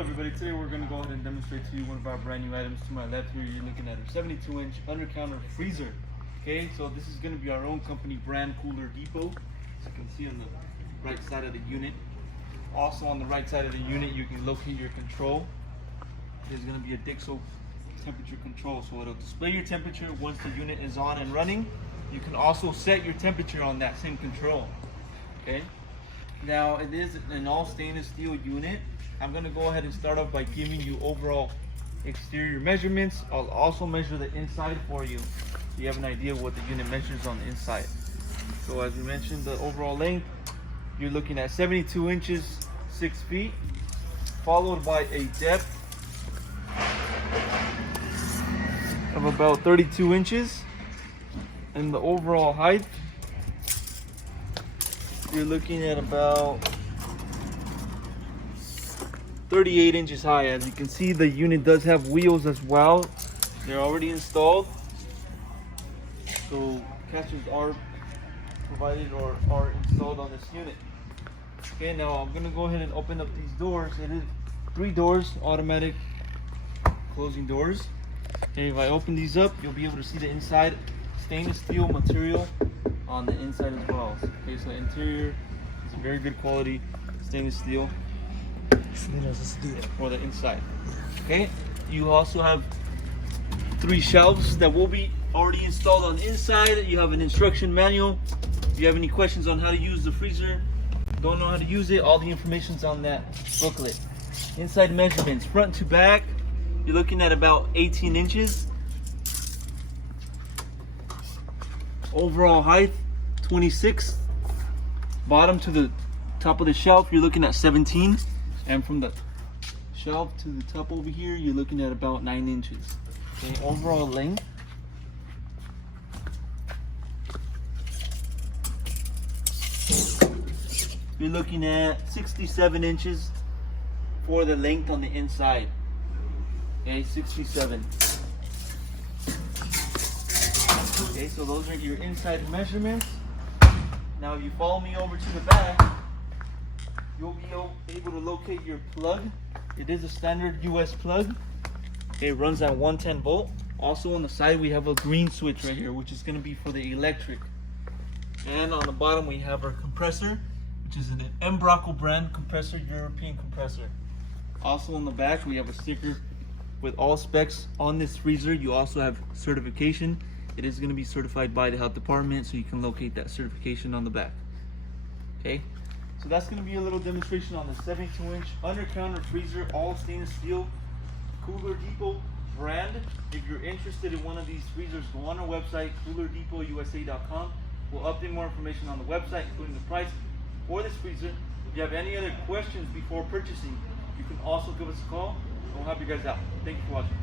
Hello everybody, today we're going to go ahead and demonstrate to you one of our brand new items. To my left here, you're looking at a 72-inch Undercounter freezer. Okay, so this is going to be our own company brand Cooler Depot. As you can see on the right side of the unit. Also on the right side of the unit, you can locate your control. There's going to be a Dixo temperature control, so it'll display your temperature once the unit is on and running. You can also set your temperature on that same control. Okay, now it is an all stainless steel unit. I'm going to go ahead and start off by giving you overall exterior measurements. I'll also measure the inside for you so you have an idea of what the unit measures on the inside. So as we mentioned, the overall length, you're looking at 72 inches, 6 feet, followed by a depth of about 32 inches. And the overall height, you're looking at about 38 inches high. As you can see, the unit does have wheels as well. They're already installed, so casters are provided or are installed on this unit. Okay, now I'm gonna go ahead and open up these doors. It is 3 doors, automatic closing doors. Okay, if I open these up, you'll be able to see the inside. Stainless steel material on the inside as well. Okay, so the interior is very good quality stainless steel for the inside. Okay, you also have 3 shelves that will be already installed on the inside. You have an instruction manual. If you have any questions on how to use the freezer, don't know how to use it, all the information's on that booklet. Inside measurements, front to back, you're looking at about 18 inches. Overall height, 26. Bottom to the top of the shelf, you're looking at 17. And from the shelf to the top over here, you're looking at about 9 inches. Okay, overall length, you're looking at 67 inches for the length on the inside. Okay, 67. Okay, so those are your inside measurements. Now if you follow me over to the back, you'll be able to locate your plug. It is a standard US plug. Okay, it runs at 110 volt. Also on the side we have a green switch right here, which is going to be for the electric. And on the bottom we have our compressor, which is an Embraco brand compressor, European compressor. Also on the back we have a sticker with all specs on this freezer. You also have certification. It is going to be certified by the health department, so you can locate that certification on the back. Okay, so that's going to be a little demonstration on the 72-inch Undercounter freezer, all stainless steel, Cooler Depot brand. If you're interested in one of these freezers, go on our website, coolerdepot.usa.com. We'll update more information on the website, including the price for this freezer. If you have any other questions before purchasing, you can also give us a call, and we'll help you guys out. Thank you for watching.